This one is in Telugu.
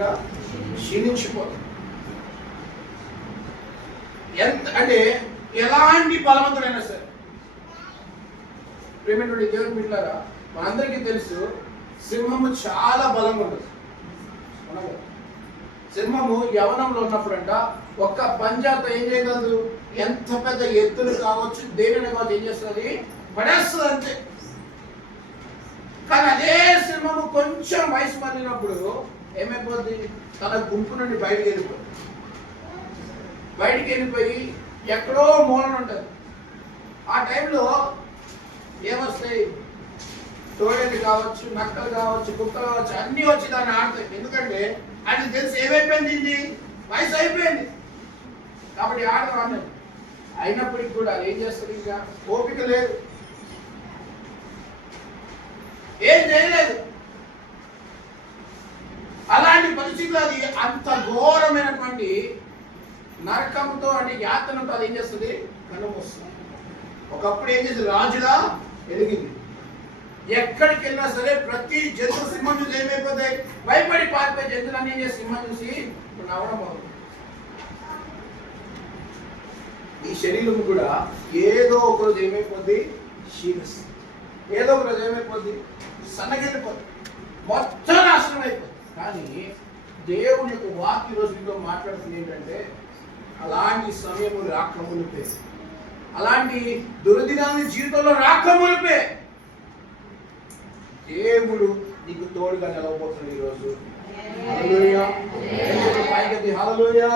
ఏమైపోతుందంట? క్షీణించిపోతుంది. ఎంత అంటే ఎలాంటి బలవంతుడైనా సరే, ప్రేమటువంటి దేవుని బిడ్డలారా, మనందరికీ తెలుసు సింహము చాలా బలంగా ఉండదు. సింహము యవనంలో ఉన్నప్పుడంట ఒక్క పంజాతో ఏం చేయగలదు? ఎంత పెద్ద ఎత్తులు కావచ్చు, దేనిని కావచ్చు, ఏం చేస్తుంది? పడేస్తుంది అంతే. కానీ అదే సింహము కొంచెం వయసు మళ్ళినప్పుడు ఏమైపోద్ది? తన గుంపు నుండి బయటికి వెళ్ళిపోయి ఎక్కడో మూలన ఉంటుంది. ఆ టైంలో ఏమొస్తాయి? తోడేళ్ళు కావచ్చు, నక్కలు కావచ్చు, కుక్కలు కావచ్చు, అన్నీ వచ్చి దాన్ని ఆడతాయి. ఎందుకంటే అది తెలిసి ఏమైపోయింది? ఇది వయసు అయిపోయింది కాబట్టి ఆడవాడిని. అయినప్పటికీ కూడా ఏం చేస్తుంది? ఇంకా ఓపిక లేదు, ఏం చేయలేదు. అలాంటి పరిస్థితులు అది అంత ఘోరమైనటువంటి నరకంతో అంటే యాతనతో అది ఏం చేస్తుంది? కనుమూస్తుంది. ఒకప్పుడు ఏం చేస్తుంది? రాజులా ఎదిగింది. ఎక్కడికి వెళ్ళినా సరే ప్రతి జంతువు సింహం చూసి ఏమైపోతాయి? భయపడి పారిపోయి జంతువులన్నీ ఏం చేసి సింహం చూసి నవ్వడం అవుతుంది. ఈ శరీరం కూడా ఏదో ఒక రోజు ఏమైపోద్ది? క్షీణిస్తుంది. ఏదో ఒక రోజు ఏమైపోద్ది? సన్నగిల్లిపోద్ది, మొత్తం నాశనం అయిపోద్ది. కానీ దేవుని యొక్క వాక్య రోజు మీతో మాట్లాడుతుంది ఏంటంటే, అలాంటి సమయము రాకమునిపే, అలాంటి దుర్దినాన్ని జీవితంలో రాకమునిపే దేవుడు నీకు తోడుగా నిలవబోతుంది ఈరోజు. హల్లెలూయా. పైకి హల్లెలూయా.